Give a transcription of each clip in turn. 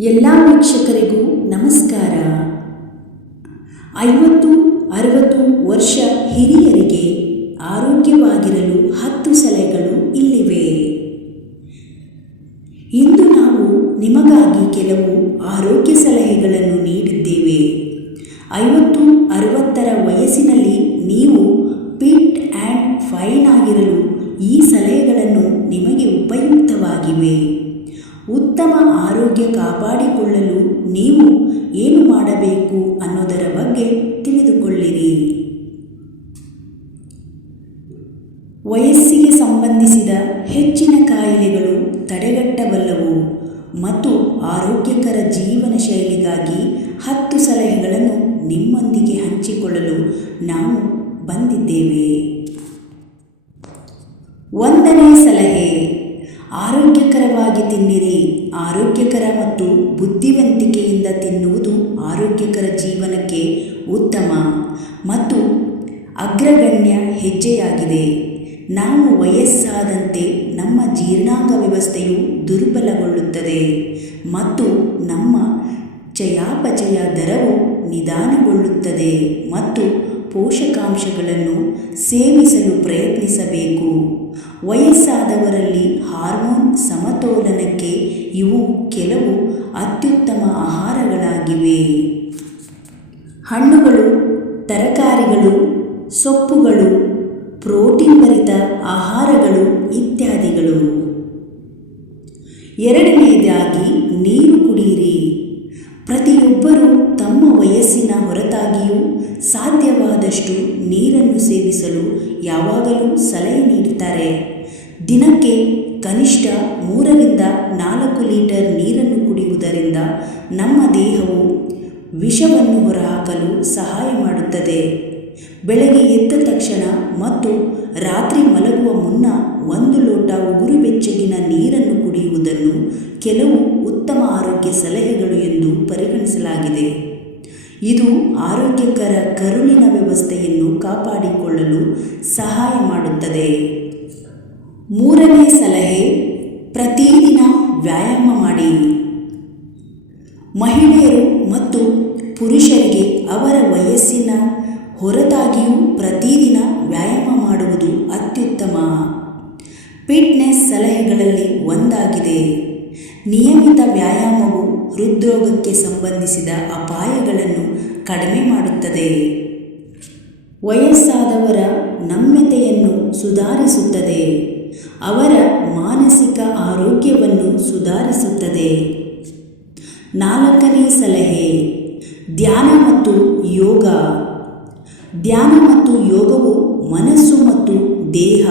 ಎಲ್ಲ ವೀಕ್ಷಕರಿಗೂ ನಮಸ್ಕಾರ. ಐವತ್ತು, ಅರವತ್ತು ವರ್ಷ ಹಿರಿಯರಿಗೆ ಆರೋಗ್ಯವಾಗಿರಲು ಹತ್ತು ಸಲಹೆಗಳು ಇಲ್ಲಿವೆ. ಇಂದು ನಾವು ನಿಮಗಾಗಿ ಕೆಲವು ಆರೋಗ್ಯ ಸಲಹೆಗಳನ್ನು ನೀಡಿದ್ದೇವೆ. ಐವತ್ತು, ಅರವತ್ತರ ವಯಸ್ಸಿನಲ್ಲಿ ನೀವು ಫಿಟ್ ಆ್ಯಂಡ್ ಫೈನ್ ಆಗಿರಲು ಈ ಸಲಹೆಗಳನ್ನು ನಿಮಗೆ ಉಪಯುಕ್ತವಾಗಿವೆ. ಉತ್ತಮ ಆರೋಗ್ಯ ಕಾಪಾಡಿಕೊಳ್ಳಲು ನೀವು ಏನು ಮಾಡಬೇಕು ಅನ್ನೋದರ ಬಗ್ಗೆ ತಿಳಿದುಕೊಳ್ಳಿರಿ. ವಯಸ್ಸಿಗೆ ಸಂಬಂಧಿಸಿದ ಹೆಚ್ಚಿನ ಕಾಯಿಲೆಗಳು ತಡೆಗಟ್ಟಬಲ್ಲವು ಮತ್ತು ಆರೋಗ್ಯಕರ ಜೀವನ ಶೈಲಿಗಾಗಿ ಹತ್ತು ಸಲಹೆಗಳನ್ನು ನಿಮ್ಮೊಂದಿಗೆ ಹಂಚಿಕೊಳ್ಳಲು ನಾವು ಬಂದಿದ್ದೇವೆ. ಒಂದನೇ ಸಲಹೆ, ಆರೋಗ್ಯಕರವಾಗಿ ತಿನ್ನಿರಿ. ಆರೋಗ್ಯಕರ ಮತ್ತು ಬುದ್ಧಿವಂತಿಕೆಯಿಂದ ತಿನ್ನುವುದು ಆರೋಗ್ಯಕರ ಜೀವನಕ್ಕೆ ಉತ್ತಮ ಮತ್ತು ಅಗ್ರಗಣ್ಯ ಹೆಜ್ಜೆಯಾಗಿದೆ. ನಾವು ವಯಸ್ಸಾದಂತೆ ನಮ್ಮ ಜೀರ್ಣಾಂಗ ವ್ಯವಸ್ಥೆಯು ದುರ್ಬಲಗೊಳ್ಳುತ್ತದೆ ಮತ್ತು ನಮ್ಮ ಚಯಾಪಚಯ ದರವು ನಿಧಾನಗೊಳ್ಳುತ್ತದೆ ಮತ್ತು ಪೋಷಕಾಂಶಗಳನ್ನು ಸೇವಿಸಲು ಪ್ರಯತ್ನಿಸಬೇಕು. ವಯಸ್ಸಾದವರಲ್ಲಿ ಹಾರ್ಮೋನ್ ಸಮತೋಲನಕ್ಕೆ ಇವು ಕೆಲವು ಅತ್ಯುತ್ತಮ ಆಹಾರಗಳಾಗಿವೆ. ಹಣ್ಣುಗಳು, ತರಕಾರಿಗಳು, ಸೊಪ್ಪುಗಳು, ಪ್ರೋಟೀನ್ ಭರಿತ ಆಹಾರಗಳು ಇತ್ಯಾದಿಗಳು. ಎರಡನೆಯದಾಗಿ ನೀರನ್ನು ಸೇವಿಸಲು ಯಾವಾಗಲೂ ಸಲಹೆ ನೀಡುತ್ತಾರೆ. ದಿನಕ್ಕೆ ಕನಿಷ್ಠ ಮೂರರಿಂದ ನಾಲ್ಕು ಲೀಟರ್ ನೀರನ್ನು ಕುಡಿಯುವುದರಿಂದ ನಮ್ಮ ದೇಹವು ವಿಷವನ್ನು ಹೊರಹಾಕಲು ಸಹಾಯ ಮಾಡುತ್ತದೆ. ಬೆಳಗ್ಗೆ ಎದ್ದ ತಕ್ಷಣ ಮತ್ತು ರಾತ್ರಿ ಮಲಗುವ ಮುನ್ನ ಒಂದು ಲೋಟ ಉಗುರು ಬೆಚ್ಚಗಿನ ನೀರನ್ನು ಕುಡಿಯುವುದನ್ನು ಕೆಲವು ಉತ್ತಮ ಆರೋಗ್ಯ ಸಲಹೆಗಳು ಎಂದು ಪರಿಗಣಿಸಲಾಗಿದೆ. ಇದು ಆರೋಗ್ಯಕರ ಕಾಪಾಡಿಕೊಳ್ಳಲು ಸಹಾಯ ಮಾಡುತ್ತದೆ. ಮೂರನೇ ಸಲಹೆ, ಪ್ರತಿದಿನ ವ್ಯಾಯಾಮ ಮಾಡಿ. ಮಹಿಳೆಯರು ಮತ್ತು ಪುರುಷರಿಗೆ ಅವರ ವಯಸ್ಸಿನ ಹೊರತಾಗಿಯೂ ಪ್ರತಿದಿನ ವ್ಯಾಯಾಮ ಮಾಡುವುದು ಅತ್ಯುತ್ತಮ. ಫಿಟ್ನೆಸ್ ಸಲಹೆಗಳಲ್ಲಿ ಒಂದಾಗಿದೆ. ನಿಯಮಿತ ವ್ಯಾಯಾಮವು ಹೃದ್ರೋಗಕ್ಕೆ ಸಂಬಂಧಿಸಿದ ಅಪಾಯಗಳನ್ನು ಕಡಿಮೆ ಮಾಡುತ್ತದೆ. ವಯಸ್ಸಾದವರ ನಮ್ಯತೆಯನ್ನು ಸುಧಾರಿಸುತ್ತದೆ. ಅವರ ಮಾನಸಿಕ ಆರೋಗ್ಯವನ್ನು ಸುಧಾರಿಸುತ್ತದೆ. ನಾಲ್ಕನೇ ಸಲಹೆ, ಧ್ಯಾನ ಮತ್ತು ಯೋಗ. ಧ್ಯಾನ ಮತ್ತು ಯೋಗವು ಮನಸ್ಸು ಮತ್ತು ದೇಹ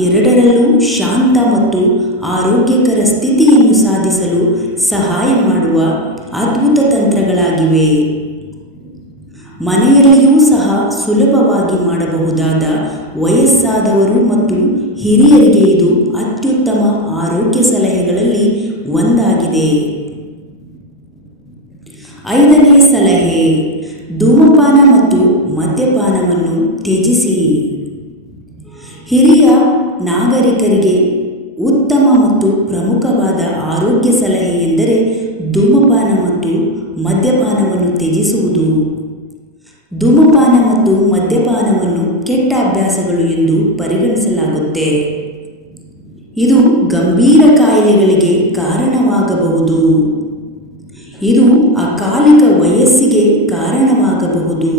ಎರಡರಲ್ಲೂ ಶಾಂತ ಮತ್ತು ಆರೋಗ್ಯಕರ ಸ್ಥಿತಿಯನ್ನು ಸಾಧಿಸಲು ಸಹಾಯ ಮಾಡುವ ಅದ್ಭುತ ತಂತ್ರಗಳಾಗಿವೆ. ಮನೆಯಲ್ಲಿಯೂ ಸಹ ಸುಲಭವಾಗಿ ಮಾಡಬಹುದಾದ ವಯಸ್ಸಾದವರು ಮತ್ತು ಹಿರಿಯರಿಗೆ ಇದು ಅತ್ಯುತ್ತಮ ಆರೋಗ್ಯ ಸಲಹೆಗಳಲ್ಲಿ ಒಂದಾಗಿದೆ. ಐದನೇ ಸಲಹೆ, ಧೂಮಪಾನ ಮತ್ತು ಮದ್ಯಪಾನವನ್ನು ತ್ಯಜಿಸಿ. ಹಿರಿಯ ನಾಗರಿಕರಿಗೆ ಉತ್ತಮ ಮತ್ತು ಪ್ರಮುಖವಾದ ಆರೋಗ್ಯ ಸಲಹೆ ಎಂದರೆ ಧೂಮಪಾನ ಮತ್ತು ಮದ್ಯಪಾನವನ್ನು ತ್ಯಜಿಸುವುದು. ಧೂಮಪಾನ ಮತ್ತು ಮದ್ಯಪಾನವನ್ನು ಕೆಟ್ಟ ಅಭ್ಯಾಸಗಳು ಎಂದು ಪರಿಗಣಿಸಲಾಗುತ್ತೆ. ಇದು ಗಂಭೀರ ಕಾಯಿಲೆಗಳಿಗೆ ಕಾರಣವಾಗಬಹುದು. ಇದು ಅಕಾಲಿಕ ವಯಸ್ಸಿಗೆ ಕಾರಣವಾಗಬಹುದು.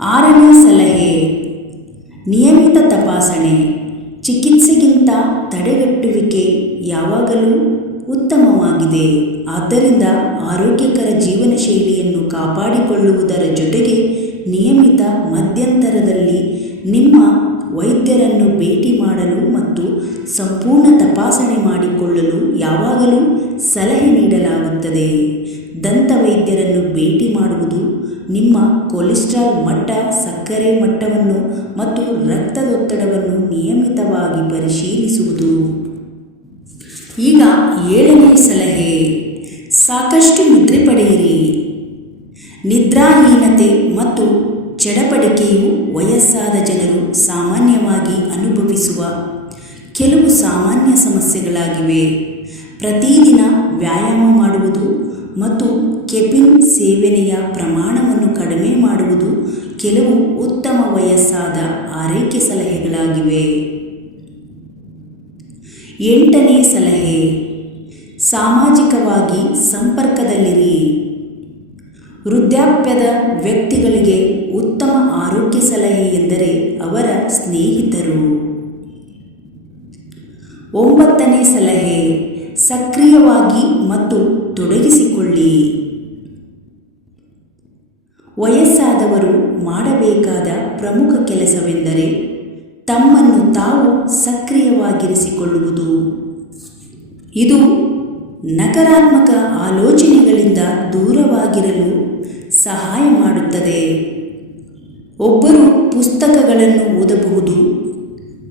ಆರನೇ ಸಲಹೆ, ನಿಯಮಿತ ತಪಾಸಣೆ. ಚಿಕಿತ್ಸೆಗಿಂತ ತಡೆಗಟ್ಟುವಿಕೆ ಯಾವಾಗಲೂ ಉತ್ತಮವಾಗಿದೆ. ಆದ್ದರಿಂದ ಆರೋಗ್ಯಕರ ಜೀವನ ಶೈಲಿಯನ್ನು ಕಾಪಾಡಿಕೊಳ್ಳುವುದರ ಜೊತೆಗೆ ನಿಯಮಿತ ಮಧ್ಯಂತರದಲ್ಲಿ ನಿಮ್ಮ ವೈದ್ಯರನ್ನು ಭೇಟಿ ಮಾಡಲು ಮತ್ತು ಸಂಪೂರ್ಣ ತಪಾಸಣೆ ಮಾಡಿಕೊಳ್ಳಲು ಯಾವಾಗಲೂ ಸಲಹೆ ನೀಡಲಾಗುತ್ತದೆ. ದಂತ ವೈದ್ಯರನ್ನು ಭೇಟಿ ಮಾಡುವುದು ನಿಮ್ಮ ಕೊಲೆಸ್ಟ್ರಾಲ್ ಮಟ್ಟ, ಸಕ್ಕರೆ ಮಟ್ಟವನ್ನು ಮತ್ತು ರಕ್ತದೊತ್ತಡವನ್ನು ನಿಯಮಿತವಾಗಿ ಸಾಕಷ್ಟು ನಿದ್ರೆ ಪಡೆಯಿರಿ. ನಿದ್ರಾಹೀನತೆ ಮತ್ತು ಚಡಪಡಿಕೆಯು ವಯಸ್ಸಾದ ಜನರು ಸಾಮಾನ್ಯವಾಗಿ ಅನುಭವಿಸುವ ಕೆಲವು ಸಾಮಾನ್ಯ ಸಮಸ್ಯೆಗಳಾಗಿವೆ. ಪ್ರತಿದಿನ ವ್ಯಾಯಾಮ ಮಾಡುವುದು ಮತ್ತು ಕೆಫಿನ್ ಸೇವನೆಯ ಪ್ರಮಾಣವನ್ನು ಕಡಿಮೆ ಮಾಡುವುದು ಕೆಲವು ಉತ್ತಮ ವಯಸ್ಸಾದ ಆರೈಕೆ ಸಲಹೆಗಳಾಗಿವೆ. ಎಂಟನೇ ಸಲಹೆ. ಸಾಮಾಜಿಕವಾಗಿ ಸಂಪರ್ಕದಲ್ಲಿರಿ. ವೃದ್ಧಾಪ್ಯದ ವ್ಯಕ್ತಿಗಳಿಗೆ ಉತ್ತಮ ಆರೋಗ್ಯ ಸಲಹೆ ಎಂದರೆ ಅವರ ಸ್ನೇಹಿತರು. ಒಂಬತ್ತನೇ ಸಲಹೆ, ಸಕ್ರಿಯವಾಗಿ ಮತ್ತು ತೊಡಗಿಸಿಕೊಳ್ಳಿ. ವಯಸ್ಸಾದವರು ಮಾಡಬೇಕಾದ ಪ್ರಮುಖ ಕೆಲಸವೆಂದರೆ ತಮ್ಮನ್ನು ತಾವು ಸಕ್ರಿಯವಾಗಿರಿಸಿಕೊಳ್ಳುವುದು. ಇದು ನಕಾರಾತ್ಮಕ ಆಲೋಚನೆಗಳಿಂದ ದೂರವಾಗಿರಲು ಸಹಾಯ ಮಾಡುತ್ತದೆ. ಒಬ್ಬರು ಪುಸ್ತಕಗಳನ್ನು ಓದಬಹುದು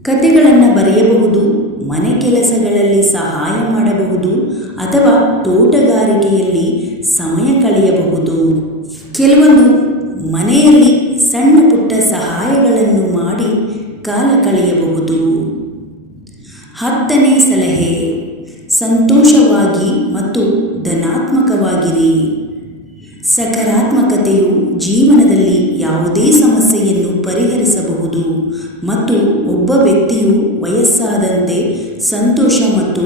ಕಥೆಗಳನ್ನು ಬರೆಯಬಹುದು, ಮನೆ ಕೆಲಸಗಳಲ್ಲಿ ಸಹಾಯ ಮಾಡಬಹುದು ಅಥವಾ ತೋಟಗಾರಿಕೆಯಲ್ಲಿ ಸಮಯ ಕಳೆಯಬಹುದು. ಕೆಲವೊಂದು ಮನೆಯಲ್ಲಿ ಸಣ್ಣ ಪುಟ್ಟ ಸಹಾಯಗಳನ್ನು ಮಾಡಿ ಕಾಲ ಕಳೆಯಬಹುದು. ಹತ್ತನೇ ಸಲಹೆ. ಸಂತೋಷವಾಗಿ ಮತ್ತು ಧನಾತ್ಮಕವಾಗಿರಿ. ಸಕಾರಾತ್ಮಕತೆಯು ಜೀವನದಲ್ಲಿ ಯಾವುದೇ ಸಮಸ್ಯೆಯನ್ನು ಪರಿಹರಿಸಬಹುದು ಮತ್ತು ಒಬ್ಬ ವ್ಯಕ್ತಿಯು ವಯಸ್ಸಾದಂತೆ ಸಂತೋಷ ಮತ್ತು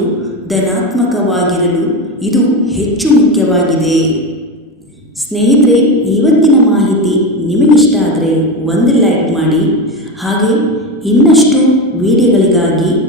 ಧನಾತ್ಮಕವಾಗಿರಲು ಇದು ಹೆಚ್ಚು ಮುಖ್ಯವಾಗಿದೆ. ಸ್ನೇಹಿತರೆ, ಇವತ್ತಿನ ಮಾಹಿತಿ ನಿಮಗಿಷ್ಟ ಆದರೆ ಒಂದು ಲೈಕ್ ಮಾಡಿ. ಹಾಗೆ ಇನ್ನಷ್ಟು ವಿಡಿಯೋಗಳಿಗಾಗಿ